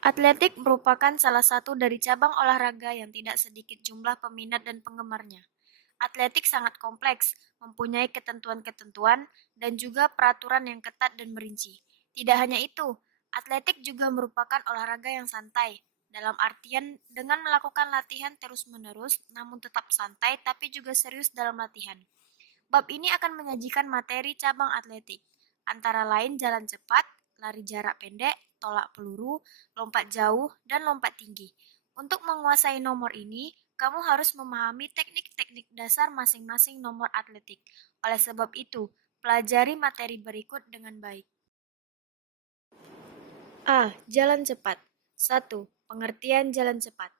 Atletik merupakan salah satu dari cabang olahraga yang tidak sedikit jumlah peminat dan penggemarnya. Atletik sangat kompleks, mempunyai ketentuan-ketentuan dan juga peraturan yang ketat dan merinci. Tidak hanya itu, atletik juga merupakan olahraga yang santai, dalam artian dengan melakukan latihan terus-menerus namun tetap santai tapi juga serius dalam latihan. Bab ini akan menyajikan materi cabang atletik, antara lain jalan cepat, lari jarak pendek, tolak peluru, lompat jauh, dan lompat tinggi. Untuk menguasai nomor ini, kamu harus memahami teknik-teknik dasar masing-masing nomor atletik. Oleh sebab itu, pelajari materi berikut dengan baik. A. Jalan cepat. 1. Pengertian jalan cepat.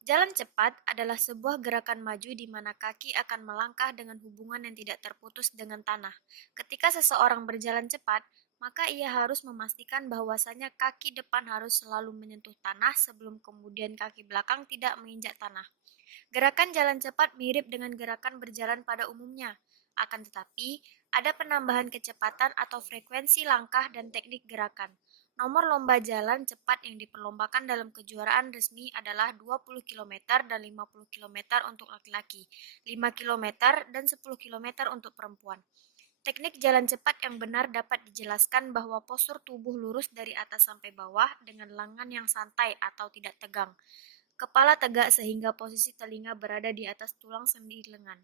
Jalan cepat adalah sebuah gerakan maju di mana kaki akan melangkah dengan hubungan yang tidak terputus dengan tanah. Ketika seseorang berjalan cepat, maka ia harus memastikan bahwasanya kaki depan harus selalu menyentuh tanah sebelum kemudian kaki belakang tidak menginjak tanah. Gerakan jalan cepat mirip dengan gerakan berjalan pada umumnya. Akan tetapi, ada penambahan kecepatan atau frekuensi langkah dan teknik gerakan. Nomor lomba jalan cepat yang diperlombakan dalam kejuaraan resmi adalah 20 km dan 50 km untuk laki-laki, 5 km dan 10 km untuk perempuan. Teknik jalan cepat yang benar dapat dijelaskan bahwa postur tubuh lurus dari atas sampai bawah dengan lengan yang santai atau tidak tegang. Kepala tegak sehingga posisi telinga berada di atas tulang sendi lengan.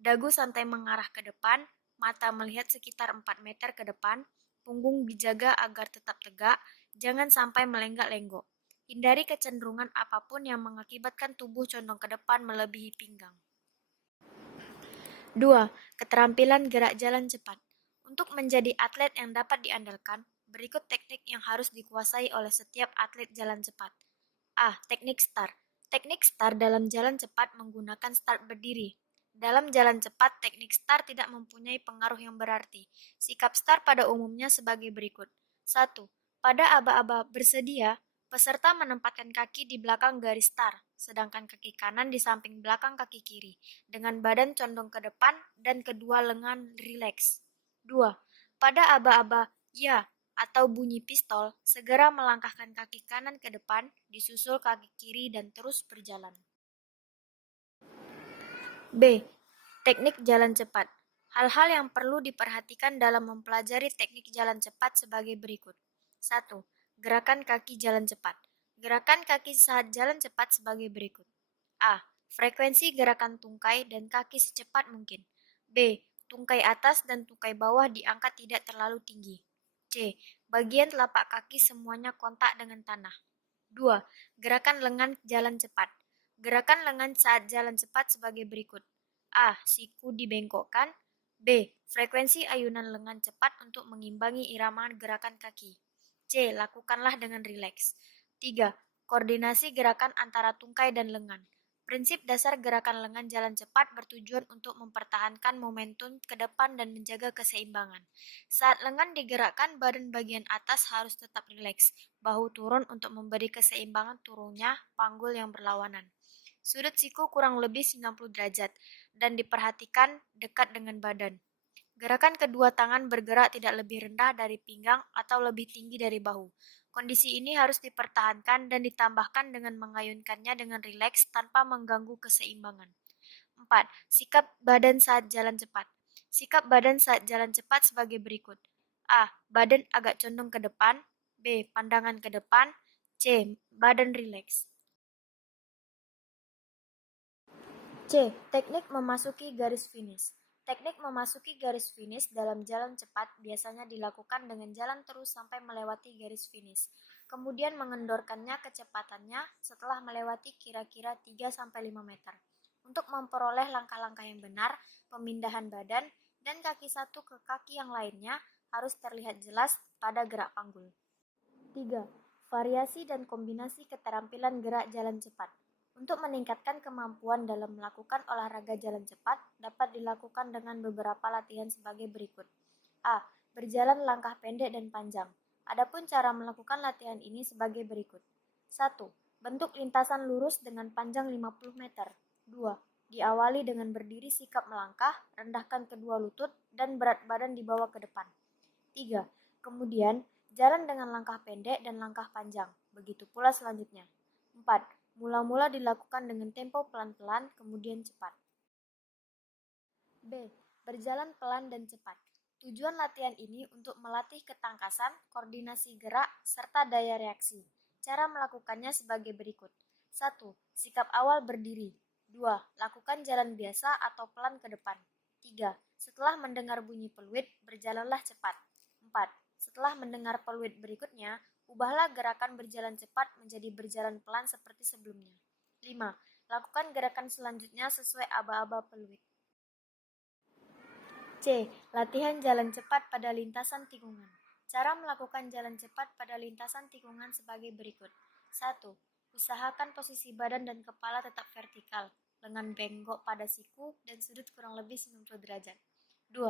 Dagu santai mengarah ke depan, mata melihat sekitar 4 meter ke depan, punggung dijaga agar tetap tegak, jangan sampai melenggak-lenggok. Hindari kecenderungan apapun yang mengakibatkan tubuh condong ke depan melebihi pinggang. 2. Keterampilan gerak jalan cepat. Untuk menjadi atlet yang dapat diandalkan, berikut teknik yang harus dikuasai oleh setiap atlet jalan cepat. A. Teknik start. Teknik start dalam jalan cepat menggunakan start berdiri. Dalam jalan cepat, teknik start tidak mempunyai pengaruh yang berarti. Sikap start pada umumnya sebagai berikut. 1. Pada aba-aba bersedia, peserta menempatkan kaki di belakang garis start, sedangkan kaki kanan di samping belakang kaki kiri, dengan badan condong ke depan dan kedua lengan rileks. 2. Pada aba-aba ya atau bunyi pistol, segera melangkahkan kaki kanan ke depan, disusul kaki kiri dan terus berjalan. B. Teknik jalan cepat. Hal-hal yang perlu diperhatikan dalam mempelajari teknik jalan cepat sebagai berikut. 1. Gerakan kaki jalan cepat. Gerakan kaki saat jalan cepat sebagai berikut. A. Frekuensi gerakan tungkai dan kaki secepat mungkin. B. Tungkai atas dan tungkai bawah diangkat tidak terlalu tinggi. C. Bagian telapak kaki semuanya kontak dengan tanah. 2. Gerakan lengan jalan cepat. Gerakan lengan saat jalan cepat sebagai berikut. A. Siku dibengkokkan. B. Frekuensi ayunan lengan cepat untuk mengimbangi irama gerakan kaki. C. Lakukanlah dengan rileks. 3. Koordinasi gerakan antara tungkai dan lengan. Prinsip dasar gerakan lengan jalan cepat bertujuan untuk mempertahankan momentum ke depan dan menjaga keseimbangan. Saat lengan digerakkan, badan bagian atas harus tetap rileks, bahu turun untuk memberi keseimbangan turunnya panggul yang berlawanan. Sudut siku kurang lebih 90 derajat dan diperhatikan dekat dengan badan. Gerakan kedua tangan bergerak tidak lebih rendah dari pinggang atau lebih tinggi dari bahu. Kondisi ini harus dipertahankan dan ditambahkan dengan mengayunkannya dengan rileks tanpa mengganggu keseimbangan. 4. Sikap badan saat jalan cepat. Sikap badan saat jalan cepat sebagai berikut. A. Badan agak condong ke depan. B. Pandangan ke depan. C. Badan rileks. C. Teknik memasuki garis finish. Teknik memasuki garis finish dalam jalan cepat biasanya dilakukan dengan jalan terus sampai melewati garis finish. Kemudian mengendorkannya kecepatannya setelah melewati kira-kira 3-5 meter. Untuk memperoleh langkah-langkah yang benar, pemindahan badan dan kaki satu ke kaki yang lainnya harus terlihat jelas pada gerak panggul. 3. Variasi dan kombinasi keterampilan gerak jalan cepat. Untuk meningkatkan kemampuan dalam melakukan olahraga jalan cepat dapat dilakukan dengan beberapa latihan sebagai berikut. A. Berjalan langkah pendek dan panjang. Adapun cara melakukan latihan ini sebagai berikut. 1. Bentuk lintasan lurus dengan panjang 50 meter. 2. Diawali dengan berdiri sikap melangkah, rendahkan kedua lutut, dan berat badan dibawa ke depan. 3. Kemudian, Jalan dengan langkah pendek dan langkah panjang, begitu pula selanjutnya. 4. Mula-mula dilakukan dengan tempo pelan-pelan, kemudian cepat. B. Berjalan pelan dan cepat. Tujuan latihan ini untuk melatih ketangkasan, koordinasi gerak, serta daya reaksi. Cara melakukannya sebagai berikut. 1. Sikap awal berdiri. 2. Lakukan jalan biasa atau pelan ke depan. 3. Setelah mendengar bunyi peluit, berjalanlah cepat. 4. Setelah mendengar peluit berikutnya, ubahlah gerakan berjalan cepat menjadi berjalan pelan seperti sebelumnya. 5. Lakukan gerakan selanjutnya sesuai aba-aba peluit. C. Latihan jalan cepat pada lintasan tikungan. Cara melakukan jalan cepat pada lintasan tikungan sebagai berikut. 1. Usahakan posisi badan dan kepala tetap vertikal, lengan bengkok pada siku dan sudut kurang lebih 90 derajat. 2.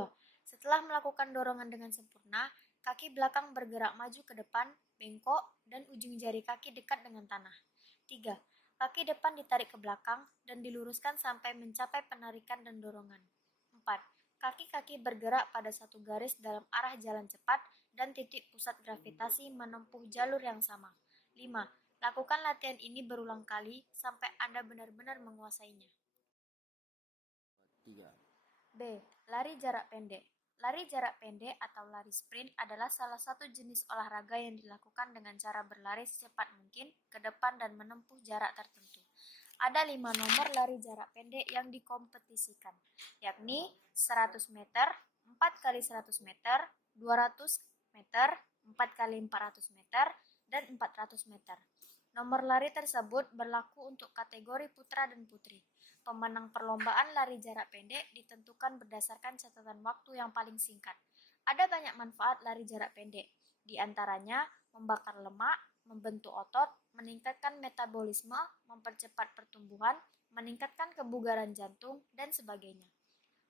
Setelah melakukan dorongan dengan sempurna, kaki belakang bergerak maju ke depan, bengkok, dan ujung jari kaki dekat dengan tanah. 3. Kaki depan ditarik ke belakang dan diluruskan sampai mencapai penarikan dan dorongan. 4. Kaki-kaki bergerak pada satu garis dalam arah jalan cepat dan titik pusat gravitasi menempuh jalur yang sama. 5. Lakukan latihan ini berulang kali sampai Anda benar-benar menguasainya. 3. B. Lari jarak pendek. Lari jarak pendek atau lari sprint adalah salah satu jenis olahraga yang dilakukan dengan cara berlari secepat mungkin ke depan dan menempuh jarak tertentu. Ada 5 nomor lari jarak pendek yang dikompetisikan, yakni 100 meter, 4 kali 100 meter, 200 meter, 4 kali 400 meter, dan 400 meter. Nomor lari tersebut berlaku untuk kategori putra dan putri. Pemenang perlombaan lari jarak pendek ditentukan berdasarkan catatan waktu yang paling singkat. Ada banyak manfaat lari jarak pendek, di antaranya membakar lemak, membentuk otot, meningkatkan metabolisme, mempercepat pertumbuhan, meningkatkan kebugaran jantung, dan sebagainya.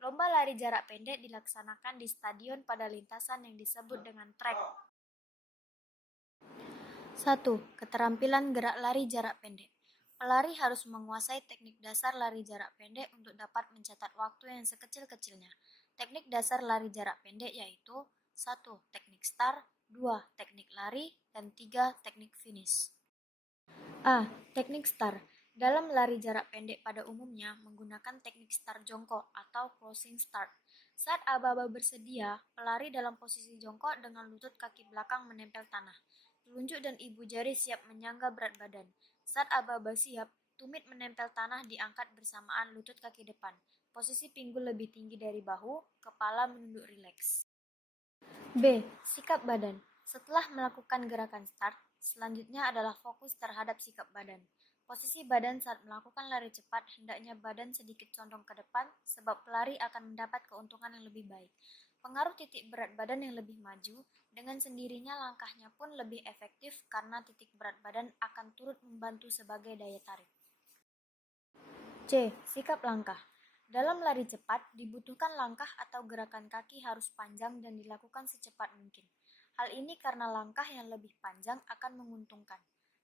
Lomba lari jarak pendek dilaksanakan di stadion pada lintasan yang disebut dengan track. 1. Keterampilan gerak lari jarak pendek. Pelari harus menguasai teknik dasar lari jarak pendek untuk dapat mencatat waktu yang sekecil-kecilnya. Teknik dasar lari jarak pendek yaitu 1. Teknik start, 2. Teknik lari, dan 3. Teknik finish. A. Teknik start. Dalam lari jarak pendek pada umumnya menggunakan teknik start jongkok atau closing start. Saat aba-aba bersedia, pelari dalam posisi jongkok dengan lutut kaki belakang menempel tanah. Telunjuk dan ibu jari siap menyangga berat badan. Saat aba-aba siap, tumit menempel tanah diangkat bersamaan lutut kaki depan. Posisi pinggul lebih tinggi dari bahu, kepala menunduk rileks. B. Sikap badan. Setelah melakukan gerakan start, selanjutnya adalah fokus terhadap sikap badan. Posisi badan saat melakukan lari cepat hendaknya badan sedikit condong ke depan sebab pelari akan mendapat keuntungan yang lebih baik. Pengaruh titik berat badan yang lebih maju, dengan sendirinya langkahnya pun lebih efektif karena titik berat badan akan turut membantu sebagai daya tarik. C. Sikap langkah. Dalam lari cepat, dibutuhkan langkah atau gerakan kaki harus panjang dan dilakukan secepat mungkin. Hal ini karena langkah yang lebih panjang akan menguntungkan.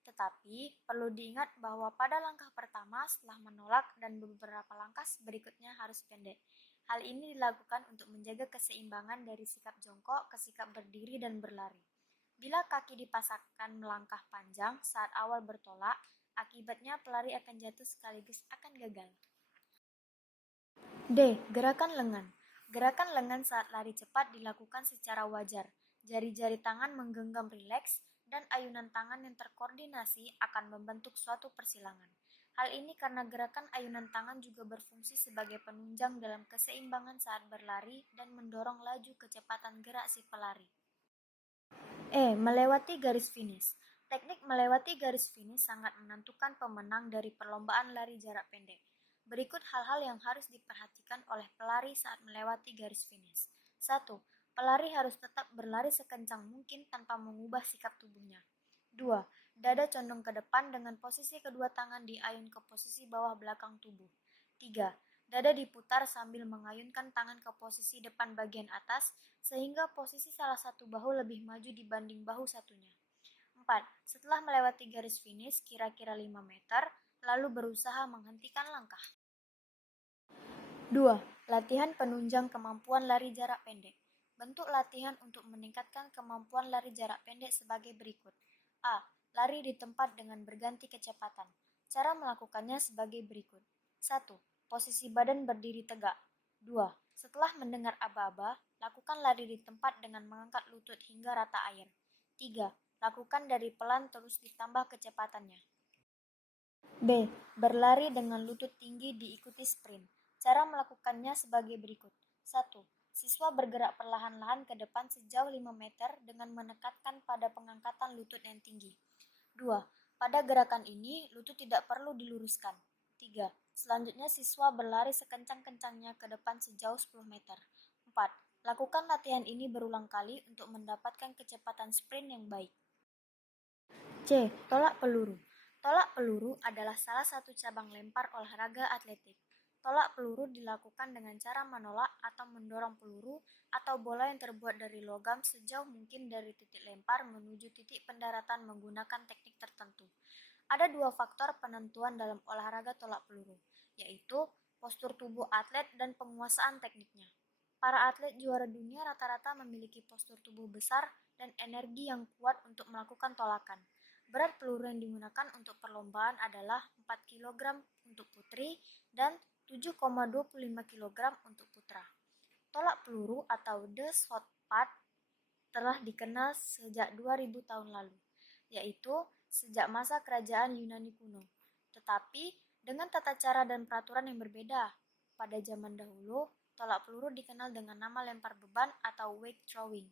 Tetapi, perlu diingat bahwa pada langkah pertama setelah menolak dan beberapa langkah berikutnya harus pendek. Hal ini dilakukan untuk menjaga keseimbangan dari sikap jongkok ke sikap berdiri dan berlari. Bila kaki dipaksakan melangkah panjang saat awal bertolak, akibatnya pelari akan jatuh sekaligus akan gagal. D. Gerakan lengan. Gerakan lengan saat lari cepat dilakukan secara wajar. Jari-jari tangan menggenggam rileks dan ayunan tangan yang terkoordinasi akan membentuk suatu persilangan. Hal ini karena gerakan ayunan tangan juga berfungsi sebagai penunjang dalam keseimbangan saat berlari dan mendorong laju kecepatan gerak si pelari. E. Melewati garis finish. Teknik melewati garis finish sangat menentukan pemenang dari perlombaan lari jarak pendek. Berikut hal-hal yang harus diperhatikan oleh pelari saat melewati garis finish. 1. Pelari harus tetap berlari sekencang mungkin tanpa mengubah sikap tubuhnya. 2. Dada condong ke depan dengan posisi kedua tangan diayun ke posisi bawah belakang tubuh. 3. Dada diputar sambil mengayunkan tangan ke posisi depan bagian atas sehingga posisi salah satu bahu lebih maju dibanding bahu satunya. 4. Setelah melewati garis finish kira-kira 5 meter, lalu berusaha menghentikan langkah. 2. Latihan penunjang kemampuan lari jarak pendek. Bentuk latihan untuk meningkatkan kemampuan lari jarak pendek sebagai berikut. A. Lari di tempat dengan berganti kecepatan. Cara melakukannya sebagai berikut. 1. Posisi badan berdiri tegak. 2. Setelah mendengar aba-aba, lakukan lari di tempat dengan mengangkat lutut hingga rata air. 3. Lakukan dari pelan terus ditambah kecepatannya. B. Berlari dengan lutut tinggi diikuti sprint. Cara melakukannya sebagai berikut. 1. Siswa bergerak perlahan-lahan ke depan sejauh 5 meter dengan menekatkan pada pengangkatan lutut yang tinggi. 2. Pada gerakan ini, lutut tidak perlu diluruskan. 3. Selanjutnya siswa berlari sekencang-kencangnya ke depan sejauh 10 meter. 4. Lakukan latihan ini berulang kali untuk mendapatkan kecepatan sprint yang baik. C. Tolak peluru. Tolak peluru adalah salah satu cabang lempar olahraga atletik. Tolak peluru dilakukan dengan cara menolak atau mendorong peluru atau bola yang terbuat dari logam sejauh mungkin dari titik lempar menuju titik pendaratan menggunakan teknik tertentu. Ada dua faktor penentuan dalam olahraga tolak peluru, yaitu postur tubuh atlet dan penguasaan tekniknya. Para atlet juara dunia rata-rata memiliki postur tubuh besar dan energi yang kuat untuk melakukan tolakan. Berat peluru yang digunakan untuk perlombaan adalah 4 kg untuk putri dan 7,25 kg untuk putra. Tolak peluru atau the shot put telah dikenal sejak 2000 tahun lalu, yaitu sejak masa kerajaan Yunani kuno. Tetapi dengan tata cara dan peraturan yang berbeda. Pada zaman dahulu, tolak peluru dikenal dengan nama lempar beban atau weight throwing.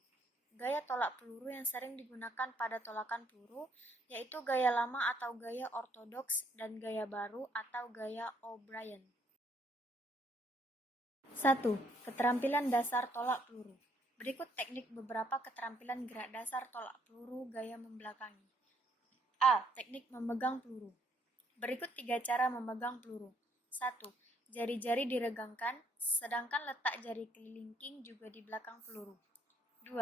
Gaya tolak peluru yang sering digunakan pada tolakan peluru yaitu gaya lama atau gaya ortodoks dan gaya baru atau gaya O'Brien. 1. Keterampilan dasar tolak peluru. Berikut teknik beberapa keterampilan gerak dasar tolak peluru gaya membelakangi. A. Teknik memegang peluru. Berikut 3 cara memegang peluru. 1. Jari-jari diregangkan, sedangkan letak jari kelingking juga di belakang peluru. 2.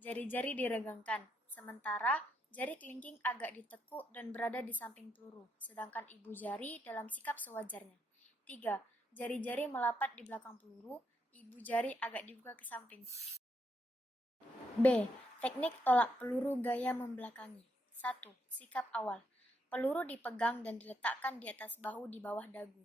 Jari-jari diregangkan, sementara jari kelingking agak ditekuk dan berada di samping peluru, sedangkan ibu jari dalam sikap sewajarnya. 3. Jari-jari melapat di belakang peluru, ibu jari agak dibuka ke samping. B. Teknik tolak peluru gaya membelakangi. 1. Sikap awal. Peluru dipegang dan diletakkan di atas bahu di bawah dagu.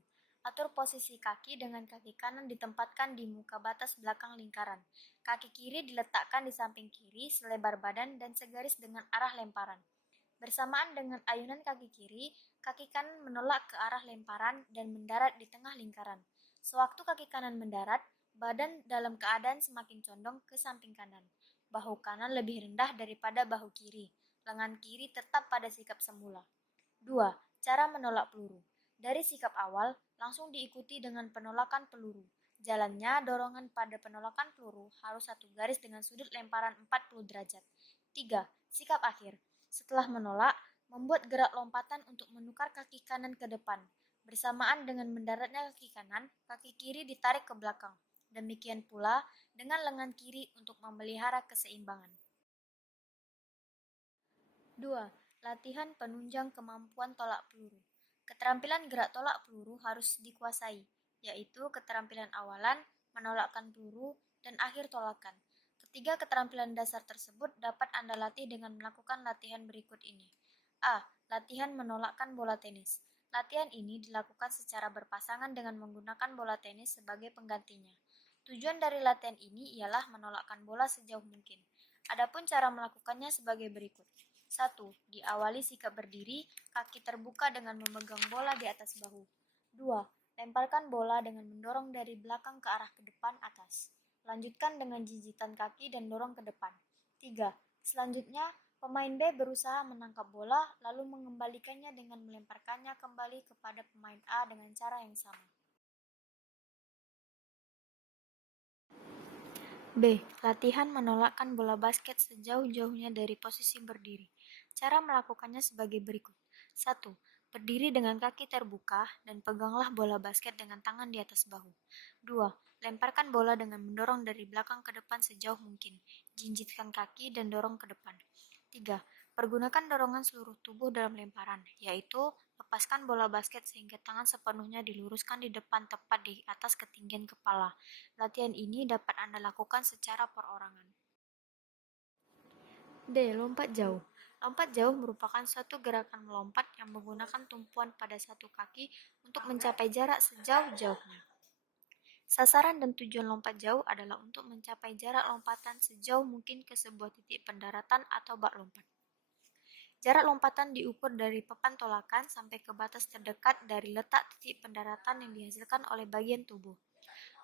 Atur posisi kaki dengan kaki kanan ditempatkan di muka batas belakang lingkaran. Kaki kiri diletakkan di samping kiri selebar badan dan segaris dengan arah lemparan. Bersamaan dengan ayunan kaki kiri, kaki kanan menolak ke arah lemparan dan mendarat di tengah lingkaran. Sewaktu kaki kanan mendarat, badan dalam keadaan semakin condong ke samping kanan. Bahu kanan lebih rendah daripada bahu kiri. Lengan kiri tetap pada sikap semula. 2. Cara menolak peluru. Dari sikap awal, langsung diikuti dengan penolakan peluru. Jalannya, dorongan pada penolakan peluru harus satu garis dengan sudut lemparan 40 derajat. 3. Sikap akhir. Setelah menolak, membuat gerak lompatan untuk menukar kaki kanan ke depan. Bersamaan dengan mendaratnya kaki kanan, kaki kiri ditarik ke belakang. Demikian pula dengan lengan kiri untuk memelihara keseimbangan. 2. Latihan penunjang kemampuan tolak peluru. Keterampilan gerak tolak peluru harus dikuasai, yaitu keterampilan awalan, menolakkan peluru, dan akhir tolakan. Ketiga keterampilan dasar tersebut dapat Anda latih dengan melakukan latihan berikut ini. A. Latihan menolakkan bola tenis. Latihan ini dilakukan secara berpasangan dengan menggunakan bola tenis sebagai penggantinya. Tujuan dari latihan ini ialah menolakkan bola sejauh mungkin. Adapun cara melakukannya sebagai berikut. 1. Diawali sikap berdiri, kaki terbuka dengan memegang bola di atas bahu. 2. Lemparkan bola dengan mendorong dari belakang ke arah ke depan atas. Lanjutkan dengan jijitan kaki dan dorong ke depan. 3. Selanjutnya, pemain B berusaha menangkap bola lalu mengembalikannya dengan melemparkannya kembali kepada pemain A dengan cara yang sama. B. Latihan menolakkan bola basket sejauh-jauhnya dari posisi berdiri. Cara melakukannya sebagai berikut. 1. Berdiri dengan kaki terbuka dan peganglah bola basket dengan tangan di atas bahu. 2. Lemparkan bola dengan mendorong dari belakang ke depan sejauh mungkin. Jinjitkan kaki dan dorong ke depan. 3. Pergunakan dorongan seluruh tubuh dalam lemparan, yaitu lepaskan bola basket sehingga tangan sepenuhnya diluruskan di depan tepat di atas ketinggian kepala. Latihan ini dapat Anda lakukan secara perorangan. D. Lompat jauh. Lompat jauh merupakan suatu gerakan melompat yang menggunakan tumpuan pada satu kaki untuk mencapai jarak sejauh-jauhnya. Sasaran dan tujuan lompat jauh adalah untuk mencapai jarak lompatan sejauh mungkin ke sebuah titik pendaratan atau bak lompat. Jarak lompatan diukur dari papan tolakan sampai ke batas terdekat dari letak titik pendaratan yang dihasilkan oleh bagian tubuh.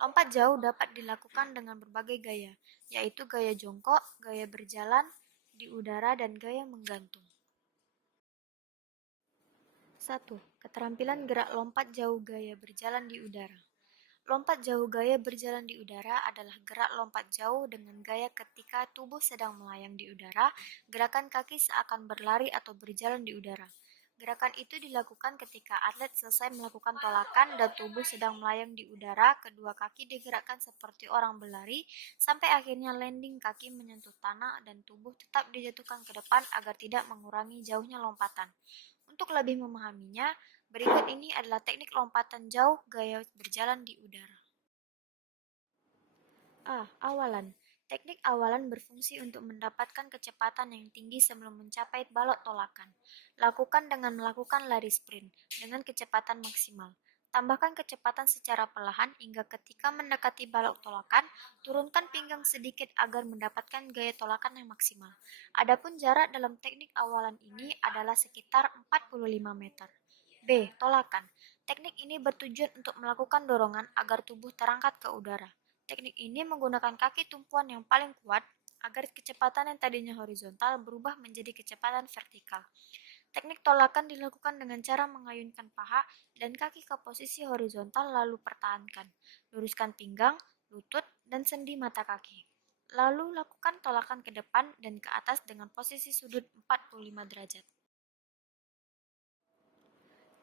Lompat jauh dapat dilakukan dengan berbagai gaya, yaitu gaya jongkok, gaya berjalan di udara, dan gaya menggantung. 1. Keterampilan gerak lompat jauh gaya berjalan di udara. Lompat jauh gaya berjalan di udara adalah gerak lompat jauh dengan gaya ketika tubuh sedang melayang di udara, gerakan kaki seakan berlari atau berjalan di udara. Gerakan itu dilakukan ketika atlet selesai melakukan tolakan dan tubuh sedang melayang di udara, kedua kaki digerakkan seperti orang berlari, sampai akhirnya landing kaki menyentuh tanah dan tubuh tetap dijatuhkan ke depan agar tidak mengurangi jauhnya lompatan. Untuk lebih memahaminya, berikut ini adalah teknik lompatan jauh gaya berjalan di udara. A. Awalan. Teknik awalan berfungsi untuk mendapatkan kecepatan yang tinggi sebelum mencapai balok tolakan. Lakukan dengan melakukan lari sprint dengan kecepatan maksimal. Tambahkan kecepatan secara perlahan hingga ketika mendekati balok tolakan, turunkan pinggang sedikit agar mendapatkan gaya tolakan yang maksimal. Adapun jarak dalam teknik awalan ini adalah sekitar 45 meter. B. Tolakan. Teknik ini bertujuan untuk melakukan dorongan agar tubuh terangkat ke udara. Teknik ini menggunakan kaki tumpuan yang paling kuat agar kecepatan yang tadinya horizontal berubah menjadi kecepatan vertikal. Teknik tolakan dilakukan dengan cara mengayunkan paha dan kaki ke posisi horizontal lalu pertahankan. Luruskan pinggang, lutut, dan sendi mata kaki. Lalu lakukan tolakan ke depan dan ke atas dengan posisi sudut 45 derajat.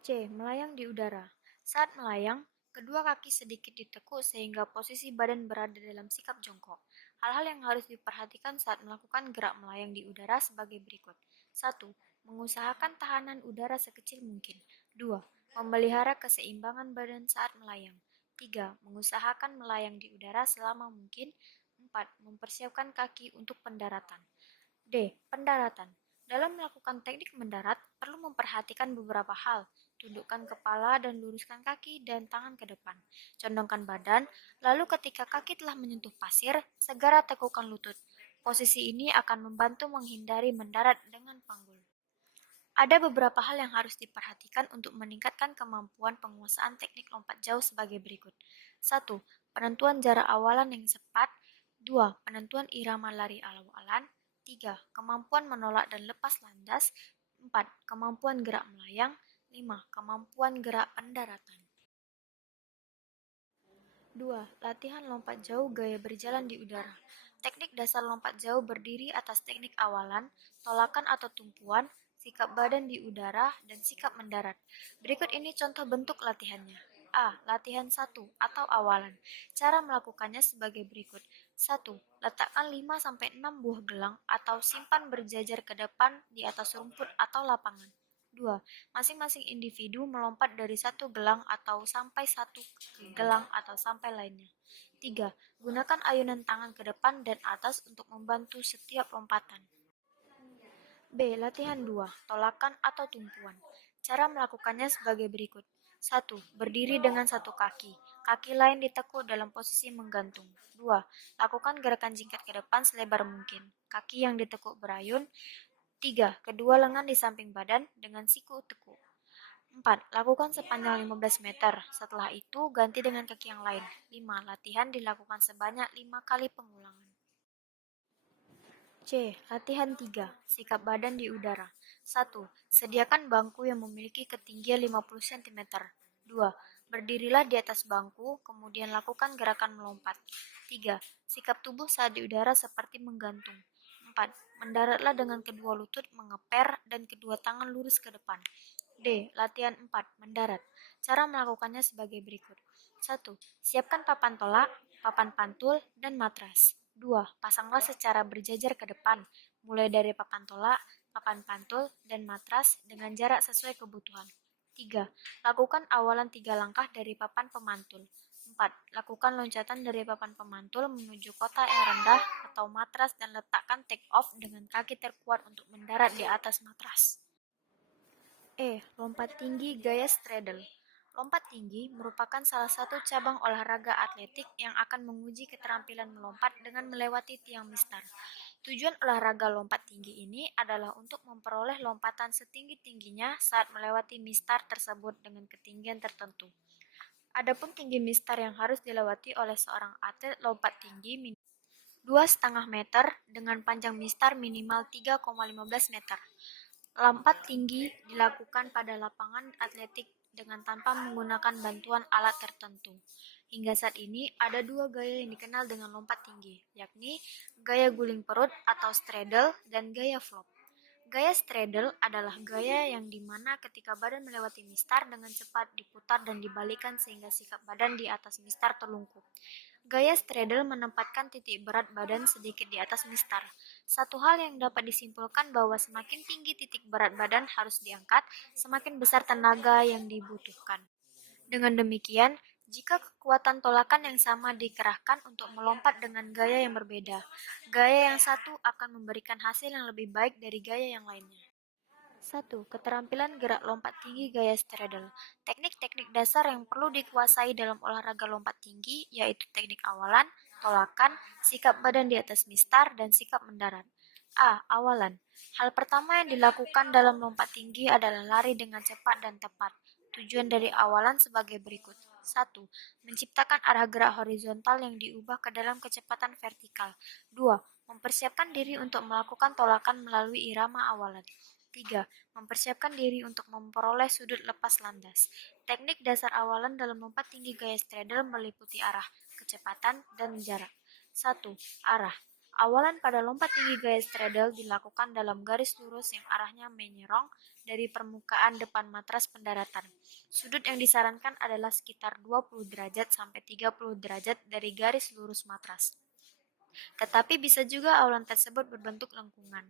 C. Melayang di udara. Saat melayang, kedua kaki sedikit ditekuk sehingga posisi badan berada dalam sikap jongkok. Hal-hal yang harus diperhatikan saat melakukan gerak melayang di udara sebagai berikut. 1. Mengusahakan tahanan udara sekecil mungkin. 2. Memelihara keseimbangan badan saat melayang. 3. Mengusahakan melayang di udara selama mungkin. 4. Mempersiapkan kaki untuk pendaratan. D. Pendaratan. Dalam melakukan teknik mendarat, perlu memperhatikan beberapa hal. Tundukkan kepala dan luruskan kaki dan tangan ke depan. Condongkan badan, lalu ketika kaki telah menyentuh pasir, segera tekukkan lutut. Posisi ini akan membantu menghindari mendarat dengan panggul. Ada beberapa hal yang harus diperhatikan untuk meningkatkan kemampuan penguasaan teknik lompat jauh sebagai berikut. 1. Penentuan jarak awalan yang tepat. 2. Penentuan irama lari awalan. 3. Kemampuan menolak dan lepas landas. 4. Kemampuan gerak melayang. 5. Kemampuan gerak pendaratan. 2. Latihan lompat jauh gaya berjalan di udara. Teknik dasar lompat jauh berdiri atas teknik awalan, tolakan atau tumpuan, sikap badan di udara, dan sikap mendarat. Berikut ini contoh bentuk latihannya. A. Latihan 1 atau awalan. Cara melakukannya sebagai berikut. 1. Letakkan 5-6 buah gelang atau simpan berjajar ke depan di atas rumput atau lapangan. 2. Masing-masing individu melompat dari satu gelang atau sampai satu gelang atau sampai lainnya. 3. Gunakan ayunan tangan ke depan dan atas untuk membantu setiap lompatan. B. Latihan 2. Tolakan atau tumpuan. Cara melakukannya sebagai berikut. 1. Berdiri dengan satu kaki. Kaki lain ditekuk dalam posisi menggantung. 2. Lakukan gerakan jingkat ke depan selebar mungkin. Kaki yang ditekuk berayun. 3. Kedua lengan di samping badan dengan siku tekuk. 4. Lakukan sepanjang 15 meter. Setelah itu, ganti dengan kaki yang lain. 5. Latihan dilakukan sebanyak 5 kali pengulangan. C. Latihan 3. Sikap badan di udara. 1. Sediakan bangku yang memiliki ketinggian 50 cm. 2. Berdirilah di atas bangku, kemudian lakukan gerakan melompat. 3. Sikap tubuh saat di udara seperti menggantung. 4. Mendaratlah dengan kedua lutut mengeper dan kedua tangan lurus ke depan. D. Latihan 4. Mendarat. Cara melakukannya sebagai berikut. 1. Siapkan papan tolak, papan pantul, dan matras. 2. Pasanglah secara berjajar ke depan, mulai dari papan tolak, papan pantul, dan matras dengan jarak sesuai kebutuhan. 3. Lakukan awalan 3 langkah dari papan pemantul. 4. Lakukan loncatan dari papan pemantul menuju kotak yang rendah atau matras dan letakkan take off dengan kaki terkuat untuk mendarat di atas matras. Lompat tinggi gaya straddle. Lompat tinggi merupakan salah satu cabang olahraga atletik yang akan menguji keterampilan melompat dengan melewati tiang mistar. Tujuan olahraga lompat tinggi ini adalah untuk memperoleh lompatan setinggi-tingginya saat melewati mistar tersebut dengan ketinggian tertentu. Adapun tinggi mistar yang harus dilewati oleh seorang atlet lompat tinggi 2,5 meter dengan panjang mistar minimal 3,15 meter. Lompat tinggi dilakukan pada lapangan atletik dengan tanpa menggunakan bantuan alat tertentu. Hingga saat ini ada 2 gaya yang dikenal dengan lompat tinggi, yakni gaya guling perut atau straddle dan gaya flop. Gaya straddle adalah gaya yang dimana ketika badan melewati mistar dengan cepat diputar dan dibalikan sehingga sikap badan di atas mistar terlungkup. Gaya straddle menempatkan titik berat badan sedikit di atas mistar. Satu hal yang dapat disimpulkan bahwa semakin tinggi titik berat badan harus diangkat, semakin besar tenaga yang dibutuhkan. Dengan demikian, jika kekuatan tolakan yang sama dikerahkan untuk melompat dengan gaya yang berbeda, gaya yang satu akan memberikan hasil yang lebih baik dari gaya yang lainnya. 1. Keterampilan gerak lompat tinggi gaya straddle. Teknik-teknik dasar yang perlu dikuasai dalam olahraga lompat tinggi yaitu teknik awalan, tolakan, sikap badan di atas mistar, dan sikap mendarat. Awalan. Hal pertama yang dilakukan dalam lompat tinggi adalah lari dengan cepat dan tepat. Tujuan dari awalan sebagai berikut. 1. Menciptakan arah gerak horizontal yang diubah ke dalam kecepatan vertikal. 2. Mempersiapkan diri untuk melakukan tolakan melalui irama awalan. 3. Mempersiapkan diri untuk memperoleh sudut lepas landas. Teknik dasar awalan dalam lompat tinggi gaya straddle meliputi arah, kecepatan, dan jarak. 1. Arah. Awalan pada lompat tinggi gaya straddle dilakukan dalam garis lurus yang arahnya menyerong dari permukaan depan matras pendaratan. Sudut yang disarankan adalah sekitar 20 derajat sampai 30 derajat dari garis lurus matras. Tetapi bisa juga awalan tersebut berbentuk lengkungan.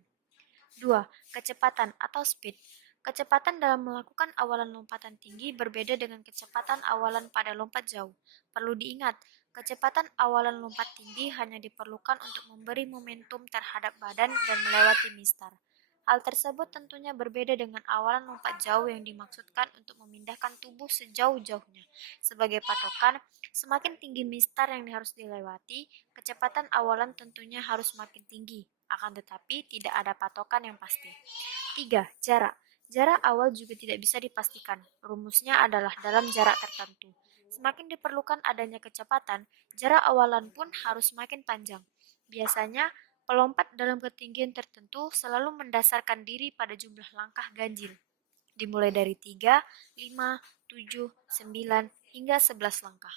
2. Kecepatan atau speed. Kecepatan dalam melakukan awalan lompatan tinggi berbeda dengan kecepatan awalan pada lompat jauh. Perlu diingat, kecepatan awalan lompat tinggi hanya diperlukan untuk memberi momentum terhadap badan dan melewati mistar. Hal tersebut tentunya berbeda dengan awalan lompat jauh yang dimaksudkan untuk memindahkan tubuh sejauh-jauhnya. Sebagai patokan, semakin tinggi mistar yang harus dilewati, kecepatan awalan tentunya harus makin tinggi. Akan tetapi tidak ada patokan yang pasti. 3. Jarak. Jarak awal juga tidak bisa dipastikan. Rumusnya adalah dalam jarak tertentu. Semakin diperlukan adanya kecepatan, jarak awalan pun harus semakin panjang. Biasanya, pelompat dalam ketinggian tertentu selalu mendasarkan diri pada jumlah langkah ganjil. Dimulai dari 3, 5, 7, 9, hingga 11 langkah.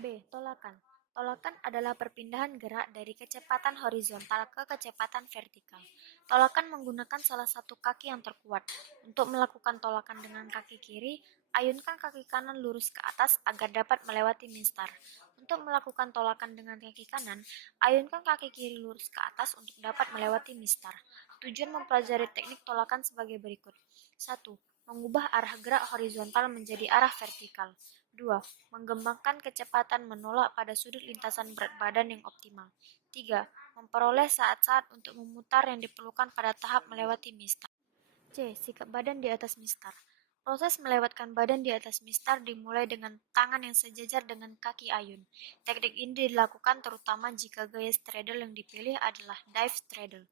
B. Tolakan. Tolakan adalah perpindahan gerak dari kecepatan horizontal ke kecepatan vertikal. Tolakan menggunakan salah satu kaki yang terkuat. Untuk melakukan tolakan dengan kaki kiri, ayunkan kaki kanan lurus ke atas agar dapat melewati mistar. Untuk melakukan tolakan dengan kaki kanan, ayunkan kaki kiri lurus ke atas untuk dapat melewati mistar. Tujuan mempelajari teknik tolakan sebagai berikut. 1. Mengubah arah gerak horizontal menjadi arah vertikal. 2. Mengembangkan kecepatan menolak pada sudut lintasan berat badan yang optimal. 3. Memperoleh saat-saat untuk memutar yang diperlukan pada tahap melewati mistar. C. Sikap badan di atas mistar. Proses melewatkan badan di atas mistar dimulai dengan tangan yang sejajar dengan kaki ayun. Teknik ini dilakukan terutama jika gaya straddle yang dipilih adalah dive straddle.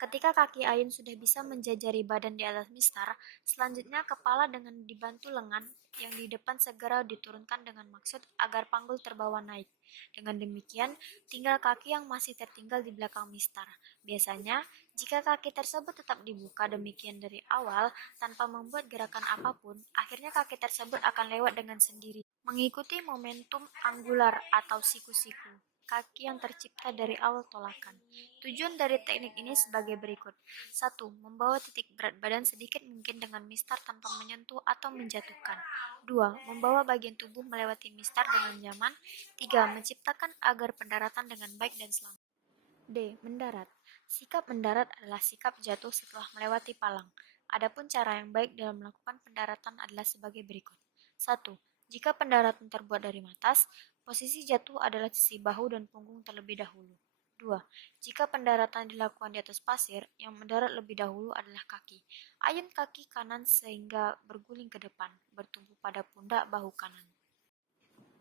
Ketika kaki ayun sudah bisa menjajari badan di atas mistar, selanjutnya kepala dengan dibantu lengan yang di depan segera diturunkan dengan maksud agar panggul terbawa naik. Dengan demikian, tinggal kaki yang masih tertinggal di belakang mistar. Biasanya, jika kaki tersebut tetap dibuka demikian dari awal tanpa membuat gerakan apapun, akhirnya kaki tersebut akan lewat dengan sendiri, mengikuti momentum anggular atau siku-siku kaki yang tercipta dari awal tolakan. Tujuan dari teknik ini sebagai berikut. 1. Membawa titik berat badan sedikit mungkin dengan mistar tanpa menyentuh atau menjatuhkan. 2. Membawa bagian tubuh melewati mistar dengan nyaman. 3. Menciptakan agar pendaratan dengan baik dan selamat. D. Mendarat. Sikap mendarat adalah sikap jatuh setelah melewati palang. Adapun cara yang baik dalam melakukan pendaratan adalah sebagai berikut. 1. Jika pendaratan terbuat dari matas, posisi jatuh adalah sisi bahu dan punggung terlebih dahulu. 2. Jika pendaratan dilakukan di atas pasir, yang mendarat lebih dahulu adalah kaki. Ayun kaki kanan sehingga berguling ke depan, bertumpu pada pundak bahu kanan.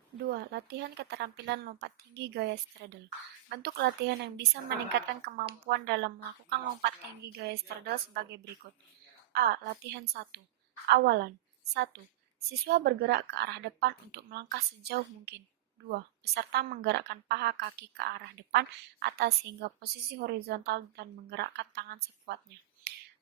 2. Latihan keterampilan lompat tinggi gaya straddle. Bentuk latihan yang bisa meningkatkan kemampuan dalam melakukan lompat tinggi gaya straddle sebagai berikut. A. Latihan 1. Awalan. 1. Siswa bergerak ke arah depan untuk melangkah sejauh mungkin. 2. Peserta menggerakkan paha kaki ke arah depan atas hingga posisi horizontal dan menggerakkan tangan sekuatnya.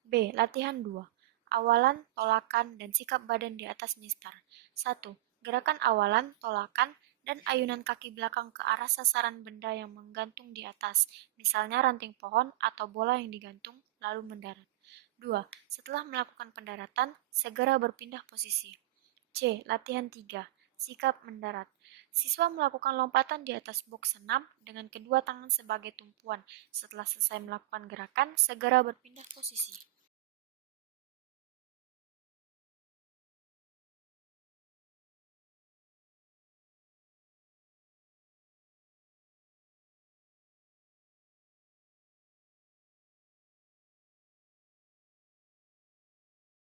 B. Latihan 2. Awalan, tolakan, dan sikap badan di atas mistar. 1. Gerakan awalan, tolakan, dan ayunan kaki belakang ke arah sasaran benda yang menggantung di atas, misalnya ranting pohon atau bola yang digantung, lalu mendarat. 2. Setelah melakukan pendaratan, segera berpindah posisi. C. Latihan 3. Sikap mendarat. Siswa melakukan lompatan di atas box senam dengan kedua tangan sebagai tumpuan. Setelah selesai melakukan gerakan, segera berpindah posisi.